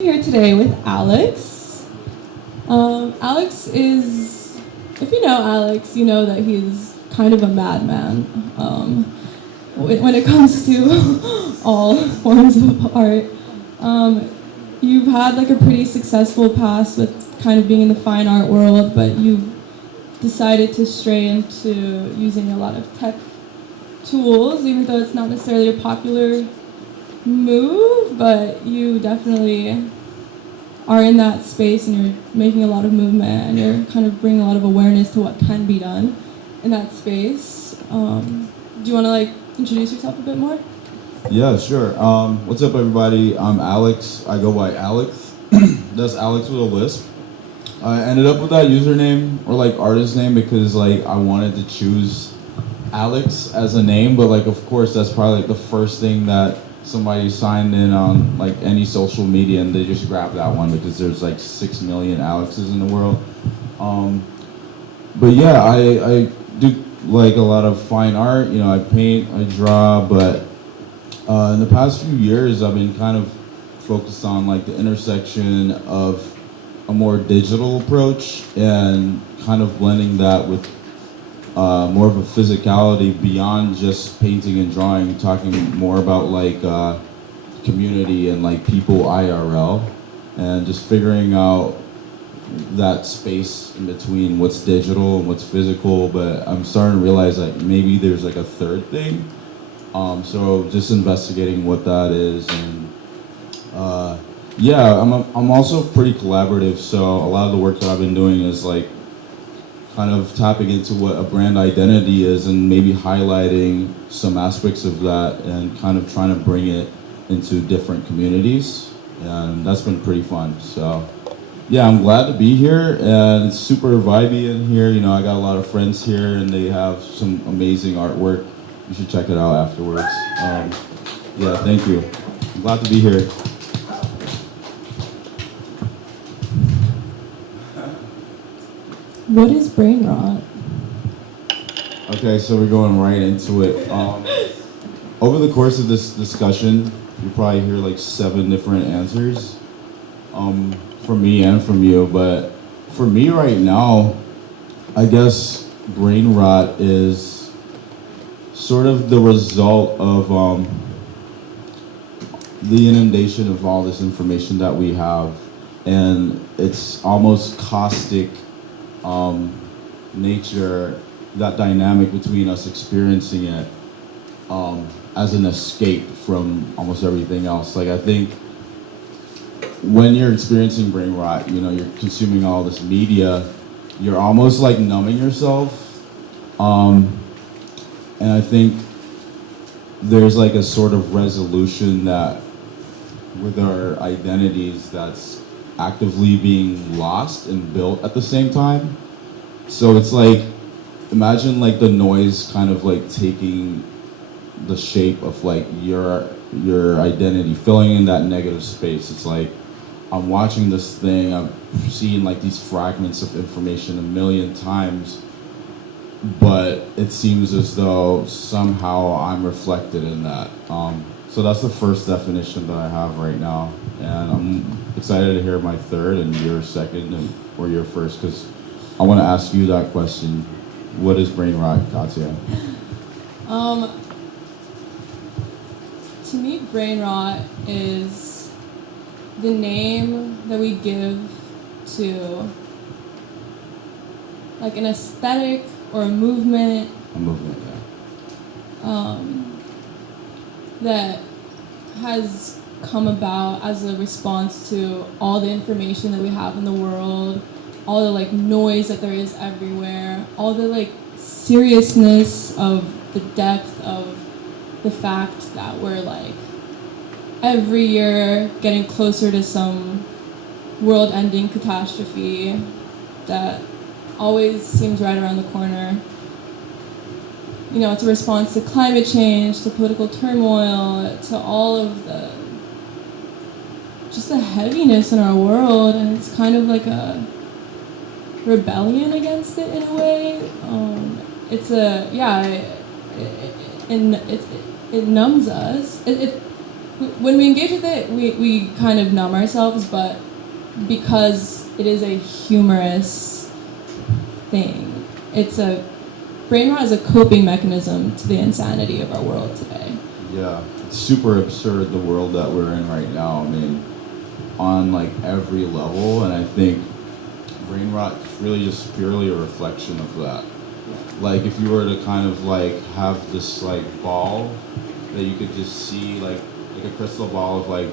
Here today with Alex. Alex is, if you know Alex, you know that he's kind of a madman when it comes to all forms of art. You've had like a pretty successful past with kind of being in the fine art world, but you've decided to stray into using a lot of tech tools, even though it's not necessarily a popular move, but you definitely are in that space and you're making a lot of movement and you're kind of bringing a lot of awareness to what can be done in that space. Do you want to introduce yourself a bit more? Yeah, sure. What's up, everybody? I'm Alex. I go by Aleqth. That's Alex with a lisp. I ended up with that username or artist name because I wanted to choose Alex as a name, but of course that's probably the first thing that somebody signed in on any social media, and they just grab that one because there's 6 million Alexes in the world. But yeah, I do a lot of fine art. I paint, I draw, but in the past few years I've been kind of focused on the intersection of a more digital approach and kind of blending that with more of a physicality beyond just painting and drawing, talking more about community and people IRL, and just figuring out that space in between what's digital and what's physical. But I'm starting to realize maybe there's a third thing. So just investigating what that is, and yeah, I'm also pretty collaborative. So a lot of the work that I've been doing is kind of tapping into what a brand identity is and maybe highlighting some aspects of that and kind of trying to bring it into different communities. And that's been pretty fun. So yeah, I'm glad to be here, and it's super vibey in here. I got a lot of friends here and they have some amazing artwork. You should check it out afterwards. Yeah, thank you. I'm glad to be here. What is brain rot? Okay, so we're going right into it. Over the course of this discussion, you'll probably hear 7 different answers from me and from you. But for me right now, I guess brain rot is sort of the result of the inundation of all this information that we have, and it's almost caustic nature, that dynamic between us experiencing it as an escape from almost everything else. I think when you're experiencing brain rot, you're consuming all this media, you're almost numbing yourself. And I think there's a sort of resolution that with our identities that's actively being lost and built at the same time. So it's imagine the noise kind of taking the shape of your identity, filling in that negative space. It's I'm watching this thing, I'm seeing these fragments of information a million times, but it seems as though somehow I'm reflected in that. So that's the first definition that I have right now, and I'm excited to hear my third and your second or your first, because I want to ask you that question. What is brain rot, Katya? To me, brain rot is the name that we give to an aesthetic or a movement. A movement, yeah. That has come about as a response to all the information that we have in the world, all the noise that there is everywhere, all the seriousness of the depth of the fact that we're every year getting closer to some world-ending catastrophe that always seems right around the corner. It's a response to climate change, to political turmoil, to all of just the heaviness in our world, and it's kind of a rebellion against it in a way. It numbs us. when we engage with it, we kind of numb ourselves, but because it is a humorous thing, brain rot is a coping mechanism to the insanity of our world today. Yeah, it's super absurd, the world that we're in right now. I mean, on like every level, and I think brain rot is really just purely a reflection of that. Like if you were to kind of like have this like ball that you could just see like a crystal ball of like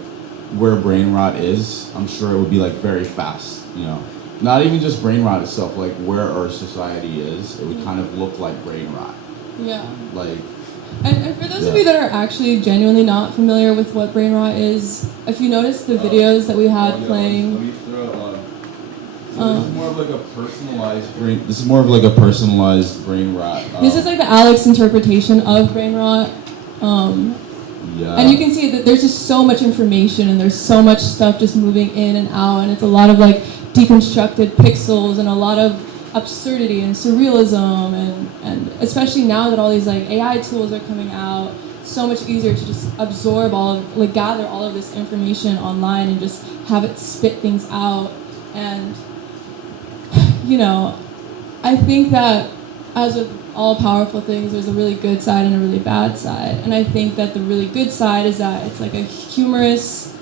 where brain rot is, I'm sure it would be like very fast, you know. Not even just brain rot itself, like where our society is, it would kind of look like brain rot. Yeah. Like. And for those of you that are actually genuinely not familiar with what brain rot is, if you notice the videos that we had playing. Let me throw this is more of like a personalized brain. This is more of like a personalized brain rot. This is like the Aleqth interpretation of brain rot. Yeah. And you can see that there's just so much information and there's so much stuff just moving in and out, and it's a lot of like deconstructed pixels and a lot of absurdity and surrealism, and especially now that all these like AI tools are coming out, so much easier to just absorb gather all of this information online and just have it spit things out. And you know, I think that as with all powerful things, there's a really good side and a really bad side. And I think that the really good side is that it's like a humorous,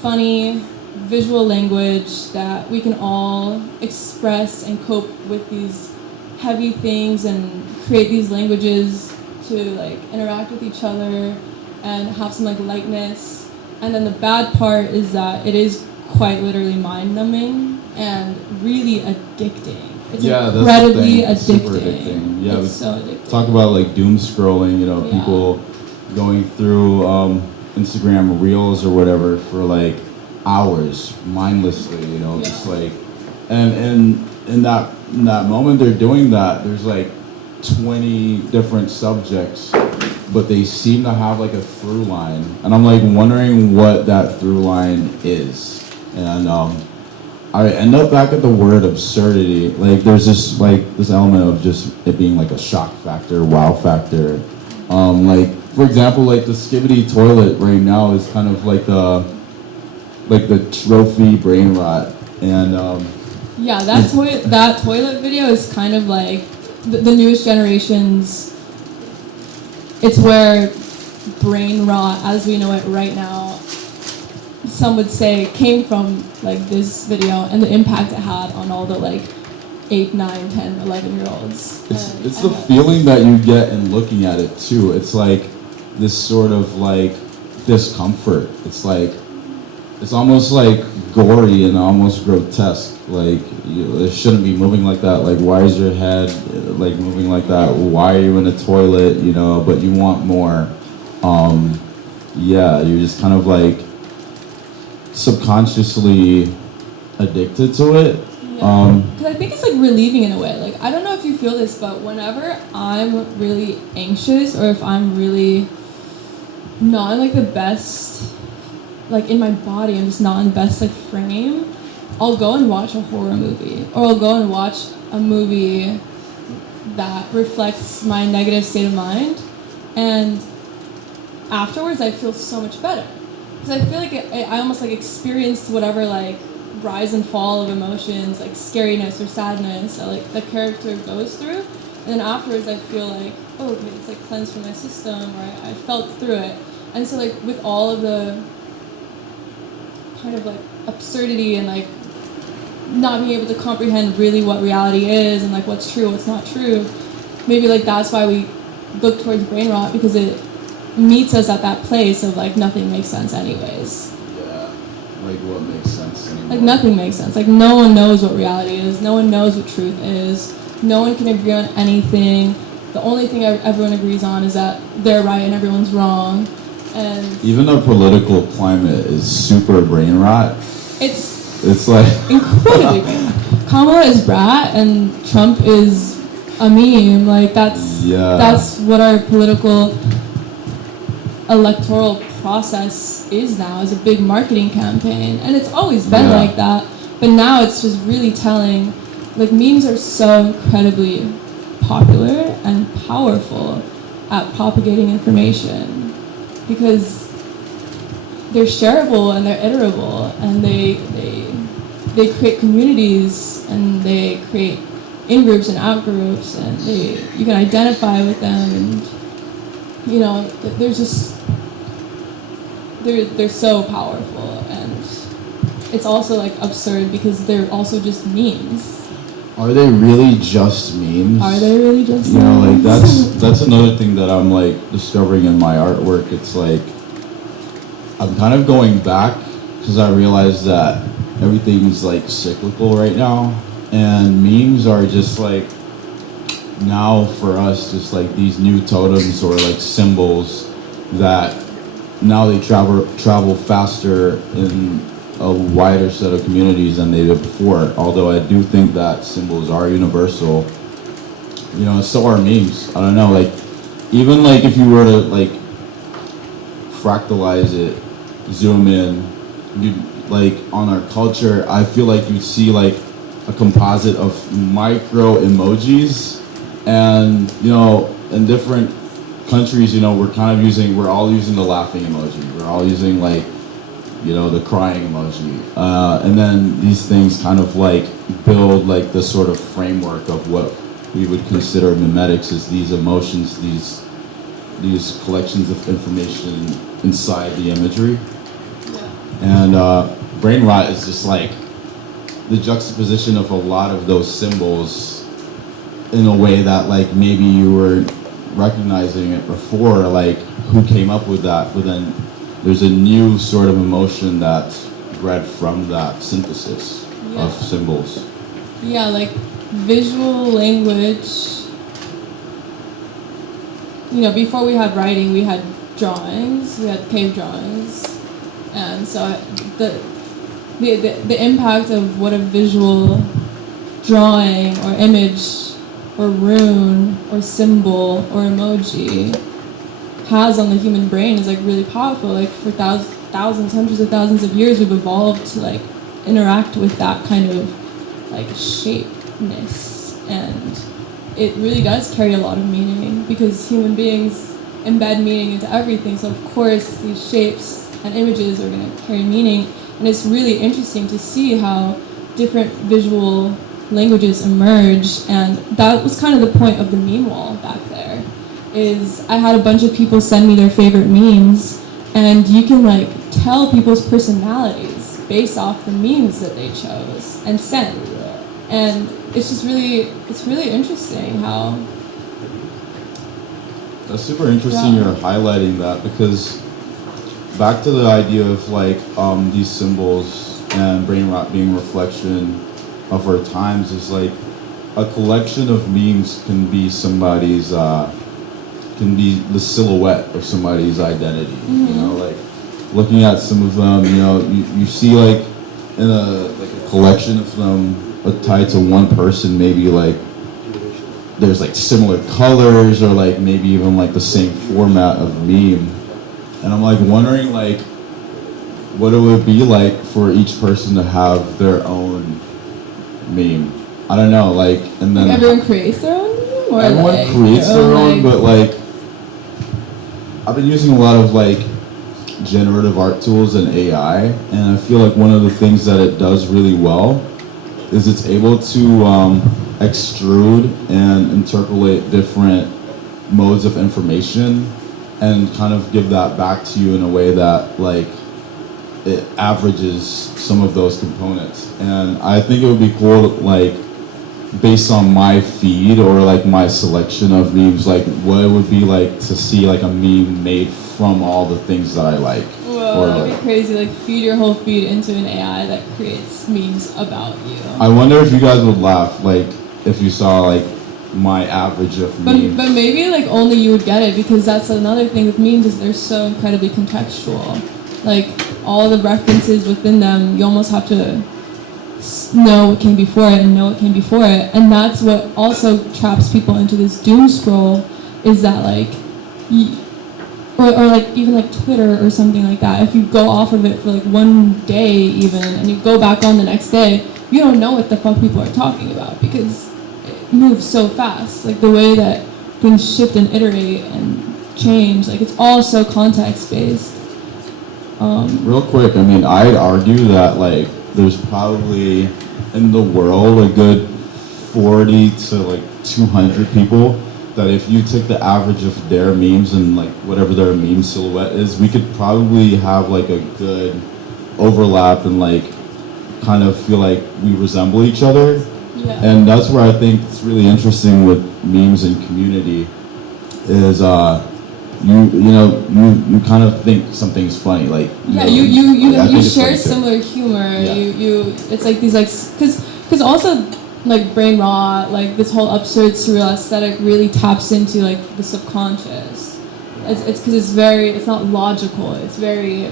funny, visual language that we can all express and cope with these heavy things and create these languages to like interact with each other and have some like lightness. And then the bad part is that it is quite literally mind-numbing and really addicting. It's incredibly that's the thing. It's super addicting. Yeah, it's so addicting. Talk about like doom scrolling, you know, people going through Instagram Reels or whatever for like hours mindlessly, you know, just like, and in that moment they're doing that, there's like 20 different subjects, but they seem to have like a through line, and I'm like wondering what that through line is. And I end up back at the word absurdity. Like there's this element of just it being like a shock factor, wow factor. Like for example, like the Skibbity toilet right now is kind of like the trophy brain rot. And that toilet video is kind of like the newest generation's. It's where brain rot as we know it right now, some would say, came from like this video and the impact it had on all the like 8, 9, 10, 11-year-olds. It's the feeling that you get in looking at it too. It's like this sort of like discomfort. It's like it's almost like gory and almost grotesque. Like it shouldn't be moving like that. Like why is your head like moving like that? Why are you in a toilet? You know, but you want more. You're just kind of like subconsciously addicted to it. Because I think it's like relieving in a way. Like I don't know if you feel this, but whenever I'm really anxious or if I'm really not in like the best, like in my body, I'm just not in the best like frame, I'll go and watch a horror movie, or I'll go and watch a movie that reflects my negative state of mind, and afterwards I feel so much better. Because I feel like I almost like experienced whatever like rise and fall of emotions, like scariness or sadness that like the character goes through, and then afterwards I feel like, oh, okay, it's like cleansed from my system, or I felt through it. And so like with all of the kind of like absurdity and like not being able to comprehend really what reality is and like what's true, what's not true, maybe like that's why we look towards brain rot, because it meets us at that place of like nothing makes sense anyways. Yeah, like what makes sense anymore? Like nothing makes sense. Like no one knows what reality is. No one knows what truth is. No one can agree on anything. The only thing everyone agrees on is that they're right and everyone's wrong. And even the political climate is super brain rot. It's like incredibly brain rot. Kamala is brat and Trump is a meme. Like that's what our political electoral process is now, is a big marketing campaign, and it's always been like that, but now it's just really telling. Like memes are so incredibly popular and powerful at propagating information, because they're shareable and they're iterable, and they create communities, and they create in-groups and out-groups, and you can identify with them, and they're just they're so powerful, and it's also like absurd because they're also just memes. Are they really just memes? Are they really just Like memes? that's another thing that I'm like discovering in my artwork. It's like I'm kind of going back because I realize that everything's like cyclical right now, and memes are just like now for us just like these new totems or like symbols that now they travel faster in a wider set of communities than they did before. Although I do think that symbols are universal, so are memes. I don't know, like even like if you were to like fractalize it, zoom in, you like on our culture, I feel like you'd see like a composite of micro emojis, and in different countries, we're all using the laughing emoji. We're all using like the crying emoji, and then these things kind of like build like the sort of framework of what we would consider memetics, is these emotions, these collections of information inside the imagery. And brain rot is just like the juxtaposition of a lot of those symbols in a way that like maybe you were recognizing it before, like who came up with that, but then there's a new sort of emotion that's bred from that synthesis of symbols. Yeah, like visual language. Before we had writing, we had drawings, we had cave drawings. And so the impact of what a visual drawing or image or rune or symbol or emoji has on the human brain is like really powerful. Like for thousands, hundreds of thousands of years, we've evolved to like interact with that kind of like shapeness, and it really does carry a lot of meaning because human beings embed meaning into everything. So of course these shapes and images are going to carry meaning, and it's really interesting to see how different visual languages emerge, and that was kind of the point of the meme wall back there. Is I had a bunch of people send me their favorite memes, and you can like tell people's personalities based off the memes that they chose and sent, and it's really interesting how. That's super interesting. You're highlighting that because back to the idea of like these symbols and brain rot being reflection of our times is like a collection of memes can be somebody's. Can be the silhouette of somebody's identity. Like looking at some of them, you see like in a collection of them tied to one person, maybe like there's like similar colors or like maybe even like the same format of meme, and I'm like wondering like what it would be like for each person to have their own meme. I don't know, like, and then everyone creates their own meme, or everyone like creates their own, but like I've been using a lot of like generative art tools and AI, and I feel like one of the things that it does really well is it's able to extrude and interpolate different modes of information and kind of give that back to you in a way that like it averages some of those components. And I think it would be cool, like based on my feed or like my selection of memes, like what it would be like to see like a meme made from all the things that I like. Whoa, that'd be crazy. Like feed your whole feed into an AI that creates memes about you. I wonder if you guys would laugh, like if you saw like my average of memes. But maybe like only you would get it, because that's another thing with memes is they're so incredibly contextual. Like all the references within them, you almost have to know what came before it and know what came before it, and that's what also traps people into this doom scroll. Is that like, or like even like Twitter or something like that. If you go off of it for like one day even, and you go back on the next day, you don't know what the fuck people are talking about because it moves so fast. Like the way that things shift and iterate and change, like it's all so context based. Real quick, I mean, I'd argue that like there's probably in the world a good 40 to like 200 people that if you took the average of their memes and like whatever their meme silhouette is, we could probably have like a good overlap and like kind of feel like we resemble each other. Yeah. And that's where I think it's really interesting with memes and community is you kind of think something's funny, like you share similar humor. Yeah. You it's like these like because also like brain rot, like this whole absurd surreal aesthetic really taps into like the subconscious. It's because it's not logical. It's very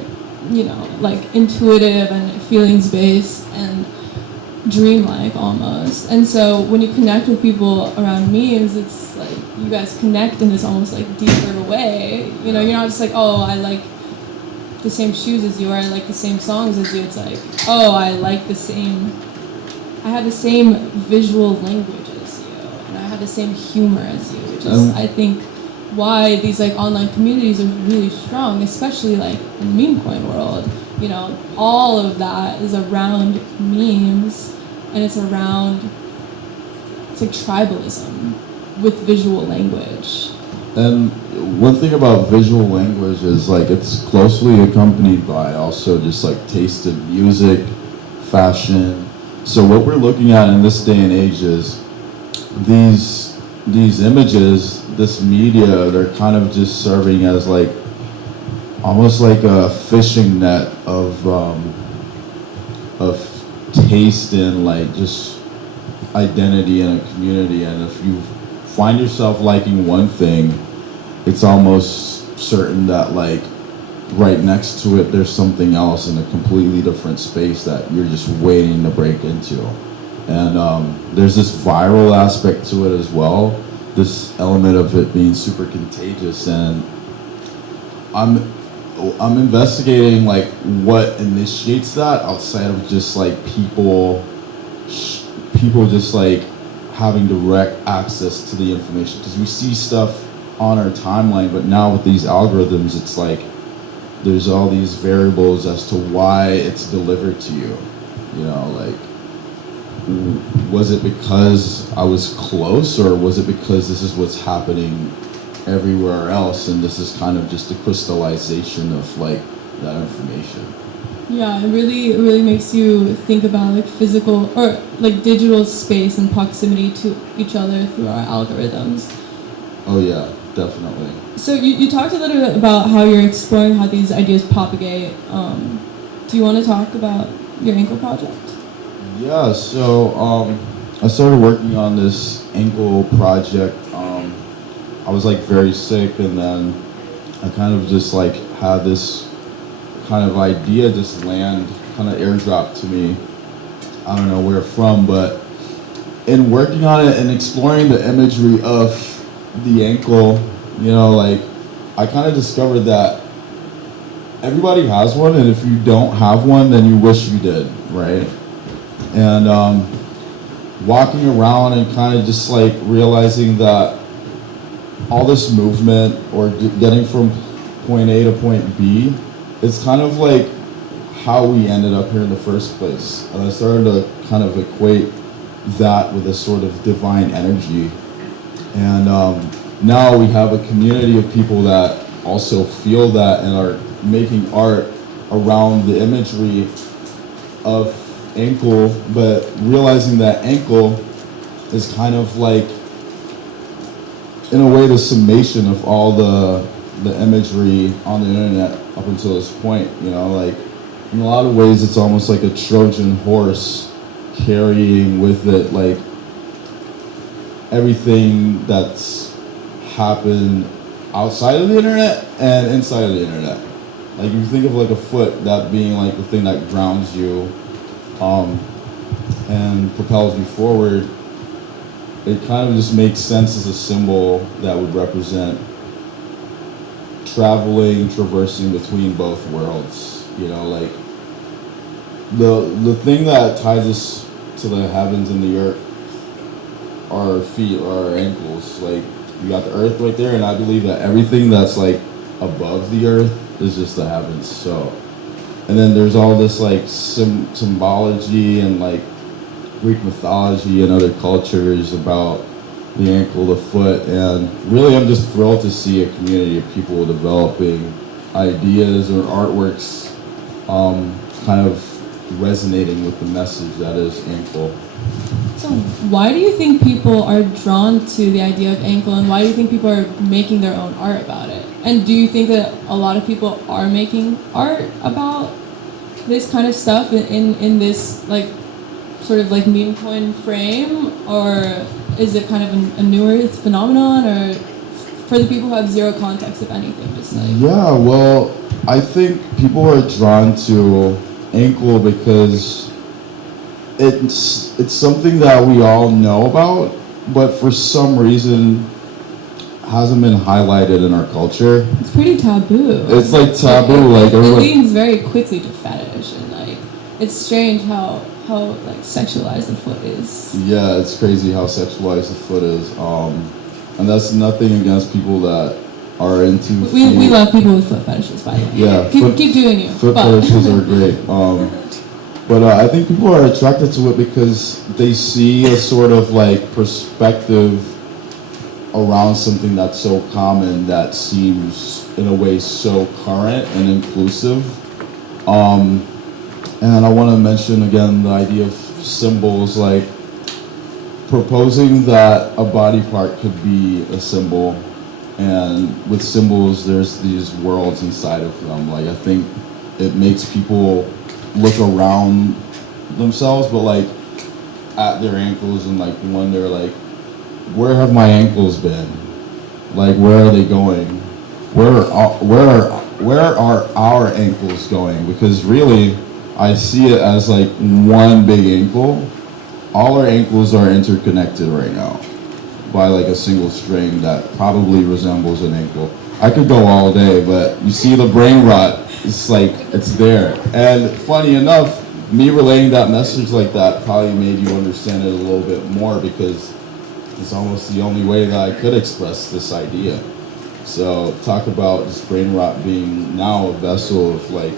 like intuitive and feelings based and dreamlike almost. And so when you connect with people around memes, it's like you guys connect in this almost like deeper way. You're not just like, oh, I like the same shoes as you, or I like the same songs as you. It's like, oh, I have the same visual language as you, and I have the same humor as you, which is I think why these like online communities are really strong, especially like in the meme coin world. All of that is around memes, and it's like tribalism with visual language. And one thing about visual language is like it's closely accompanied by also just like taste in music, fashion. So what we're looking at in this day and age is these images, this media, they're kind of just serving as like almost like a fishing net of taste in like just identity in a community. And if you find yourself liking one thing, it's almost certain that like right next to it there's something else in a completely different space that you're just waiting to break into. And there's this viral aspect to it as well, this element of it being super contagious. And I'm investigating like what initiates that outside of just like people just like having direct access to the information, because we see stuff on our timeline, but now with these algorithms it's like there's all these variables as to why it's delivered to you. Like, was it because I was close, or was it because this is what's happening everywhere else, and this is kind of just a crystallization of like that information? Yeah, it really makes you think about like physical or like digital space and proximity to each other through our algorithms. Oh yeah, definitely. So you talked a little bit about how you're exploring how these ideas propagate. Do you want to talk about your ankle project? Yeah, so I started working on this ankle project. I was like very sick, and then I kind of just like had this kind of idea just land, kind of airdrop to me. I don't know where from, but in working on it and exploring the imagery of the ankle, like I kind of discovered that everybody has one, and if you don't have one, then you wish you did, right? And walking around and kind of just like realizing that all this movement or getting from point A to point B, it's kind of like how we ended up here in the first place. And I started to kind of equate that with a sort of divine energy. And now we have a community of people that also feel that and are making art around the imagery of ankle, but realizing that ankle is kind of like, in a way, the summation of all the imagery on the internet up until this point. Like in a lot of ways it's almost like a Trojan horse carrying with it like everything that's happened outside of the internet and inside of the internet. Like you think of like a foot, that being like the thing that grounds you and propels you forward. It kind of just makes sense as a symbol that would represent traversing between both worlds. Like the thing that ties us to the heavens and the earth are our feet or our ankles. Like you got the earth right there, and I believe that everything that's like above the earth is just the heavens. So and then there's all this like symbology and like Greek mythology and other cultures about the ankle, the foot, and really I'm just thrilled to see a community of people developing ideas or artworks kind of resonating with the message that is ankle. So why do you think people are drawn to the idea of ankle, and why do you think people are making their own art about it? And do you think that a lot of people are making art about this kind of stuff in this like sort of like meme coin frame, or is it kind of a newer phenomenon, or for the people who have zero context, if anything, just like... Yeah, well, I think people are drawn to ankle because it's something that we all know about, but for some reason hasn't been highlighted in our culture. It's pretty taboo. It's like taboo, it leans very quickly to fetish, and like it's strange how like sexualized the foot is. Yeah, it's crazy how sexualized the foot is, and that's nothing against people that are into. We love people with foot fetishes, by the way. Yeah, keep doing you. Foot fetishes are great. But I think people are attracted to it because they see a sort of like perspective around something that's so common that seems in a way so current and inclusive. And I want to mention again the idea of symbols, like proposing that a body part could be a symbol, and with symbols there's these worlds inside of them. Like I think it makes people look around themselves, but like at their ankles, and like wonder like, where have my ankles been? Like where are they going? Where are our ankles going? Because really, I see it as like one big ankle. All our ankles are interconnected right now by like a single string that probably resembles an ankle. I could go all day, but you see the brain rot, it's like, it's there. And funny enough, me relaying that message like that probably made you understand it a little bit more, because it's almost the only way that I could express this idea. So talk about this brain rot being now a vessel of like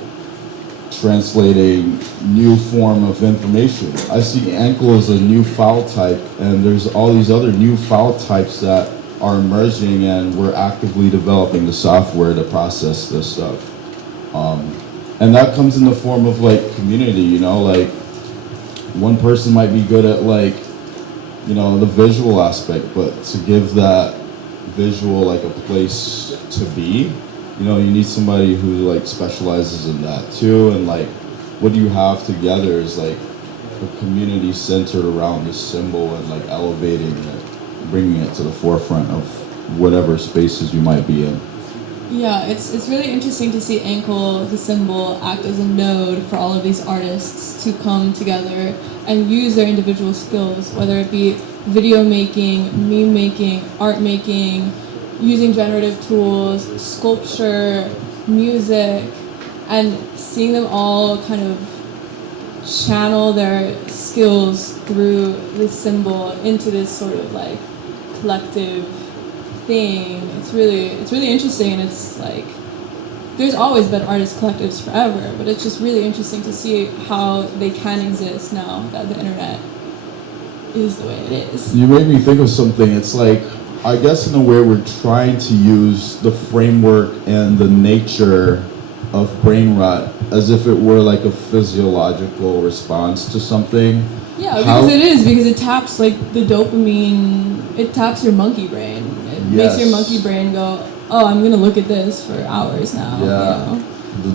translating new form of information. I see ankle as a new file type, and there's all these other new file types that are emerging, and we're actively developing the software to process this stuff. And that comes in the form of like community, you know, like one person might be good at like, you know, the visual aspect, but to give that visual like a place to be, you know, you need somebody who like specializes in that too. And like what you have together is like a community centered around this symbol, and like elevating it, bringing it to the forefront of whatever spaces you might be in. Yeah, it's really interesting to see ankle, the symbol, act as a node for all of these artists to come together and use their individual skills, whether it be video making, meme making, art making, using generative tools, sculpture, music, and seeing them all kind of channel their skills through this symbol into this sort of like collective thing. It's really interesting, and it's like there's always been artist collectives forever, but it's just really interesting to see how they can exist now that the internet is the way it is. You made me think of something. It's like, I guess in a way we're trying to use the framework and the nature of brain rot as if it were like a physiological response to something. Yeah, because it is, because it taps like the dopamine, it taps your monkey brain. It makes your monkey brain go, oh, I'm gonna look at this for hours now. Yeah, you know?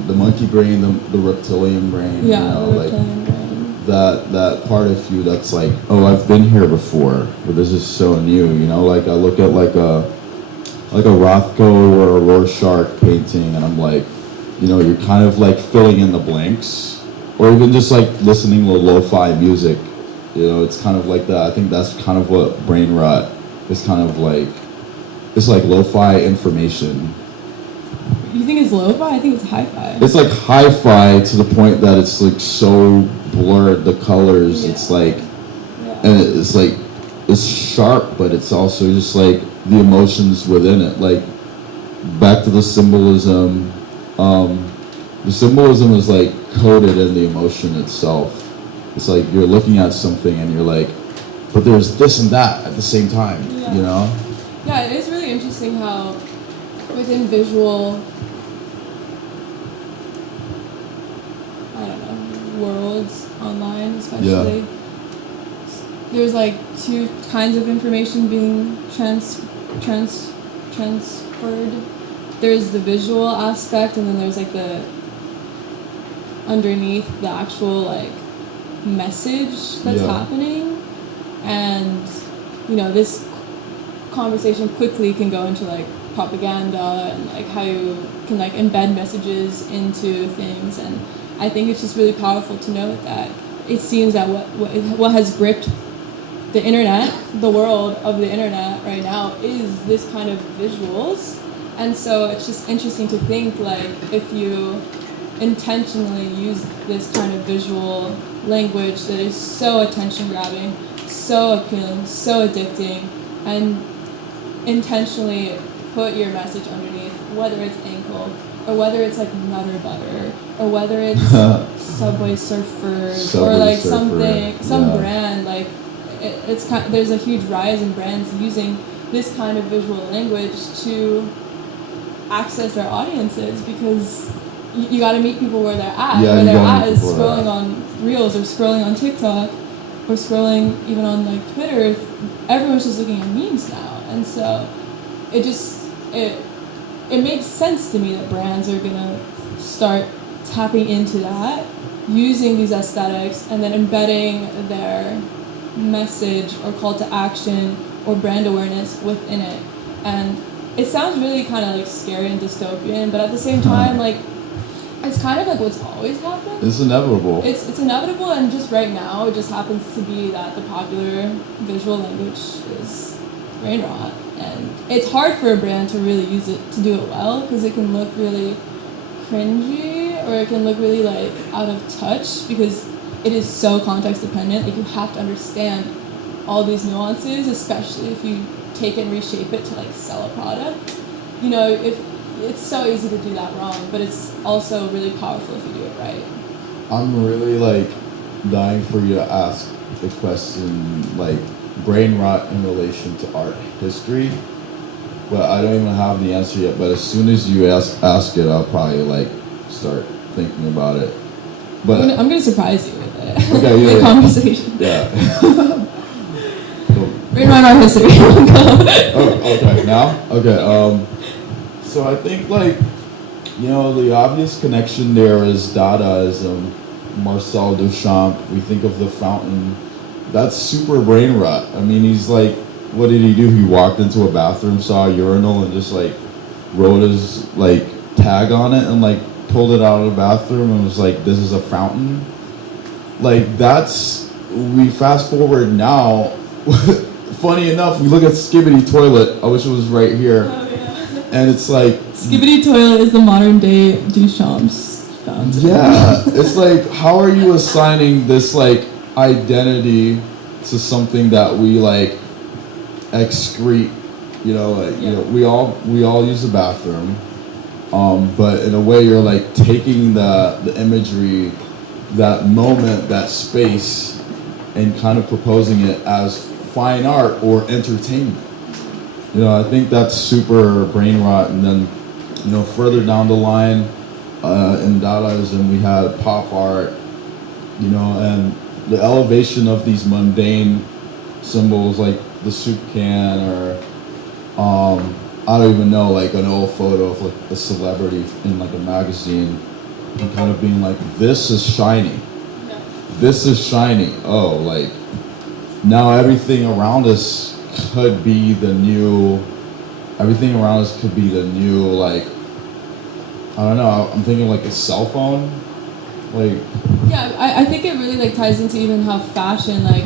the monkey brain, the reptilian brain. Yeah, you know, the like reptilian brain. that part of you that's like, oh, I've been here before, but this is so new. You know, like I look at like a Rothko or a Rorschach painting, and I'm like, you know, you're kind of like filling in the blanks, or even just like listening to lo-fi music. You know, it's kind of like that. I think that's kind of what brain rot is kind of like. It's like lo-fi information. You think it's lo-fi? I think it's hi-fi. It's like hi-fi to the point that it's like so blurred, the colors. Yeah. It's like, and it's like, it's sharp, but it's also just like the emotions within it. Like, back to the symbolism. The symbolism is like coded in the emotion itself. It's like you're looking at something and you're like, but there's this and that at the same time, you know? Yeah, it is really interesting how within visual, I don't know, worlds online especially, there's like two kinds of information being transferred. There's the visual aspect, and then there's like the underneath the actual like message that's happening. And you know, this conversation quickly can go into like propaganda and like how you can like embed messages into things. And I think it's just really powerful to note that it seems that what has gripped the internet, the world of the internet right now, is this kind of visuals. And so it's just interesting to think like if you intentionally use this kind of visual language that is so attention grabbing, so appealing, so addicting, and intentionally put your message underneath, whether it's ankle, or whether it's like Nutter Butter, or whether it's Subway Surfers, or like something, some brand, like it's kind of, there's a huge rise in brands using this kind of visual language to access their audiences, because you got to meet people where they're at. Where they're at is scrolling on Reels or scrolling on TikTok or scrolling even on like Twitter. Everyone's just looking at memes now, and so it makes sense to me that brands are gonna start tapping into that, using these aesthetics, and then embedding their message or call to action or brand awareness within it. And it sounds really kind of like scary and dystopian, but at the same time, like it's kind of like what's always happened. It's inevitable. It's inevitable, and just right now, it just happens to be that the popular visual language is brain rot, and it's hard for a brand to really use it to do it well, because it can look really cringy, or it can look really like out of touch, because it is so context dependent. Like you have to understand all these nuances, especially if you take it and reshape it to like sell a product. You know, if it's so easy to do that wrong, but it's also really powerful if you do it right. I'm really like dying for you to ask the question like brain rot in relation to art history, but I don't even have the answer yet. But as soon as you ask it, I'll probably like start thinking about it. But I'm gonna surprise you with it. Okay, yeah, the conversation. Yeah. Brain rot art history. Oh, okay. Now? Okay. So I think like, you know, the obvious connection there is Dadaism, Marcel Duchamp. We think of the fountain. That's super brain rot. I mean, he's like, what did he do? He walked into a bathroom, saw a urinal, and just like wrote his like tag on it, and like pulled it out of the bathroom and was like, this is a fountain. Like that's, we fast forward now. Funny enough, we look at Skibbity Toilet. I wish it was right here. Oh, yeah. And it's like Skibbity Toilet is the modern day Duchamp's fountain. Yeah, it's like, how are you assigning this like identity to something that we like excrete? You know, like you know, we all use the bathroom, but in a way you're like taking the imagery, that moment, that space, and kind of proposing it as fine art or entertainment. You know, I think that's super brain rot. And then, you know, further down the line, in Dadaism, we had pop art, you know, and the elevation of these mundane symbols like the soup can, or I don't even know, like an old photo of like a celebrity in like a magazine, and kind of being like, this is shiny. Yeah. This is shiny. Oh, like now everything around us could be the new, everything around us could be the new, like, I don't know, I'm thinking like a cell phone. Like, yeah, I think it really like ties into even how fashion, like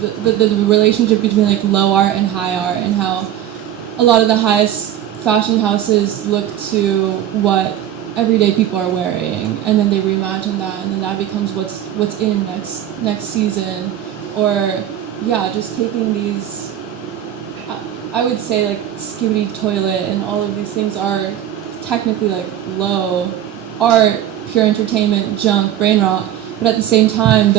the relationship between like low art and high art, and how a lot of the highest fashion houses look to what everyday people are wearing, and then they reimagine that, and then that becomes what's in next season. Or yeah, just taking these, I would say like Skibbity Toilet and all of these things are technically like low art pure entertainment, junk, brain rot, but at the same time,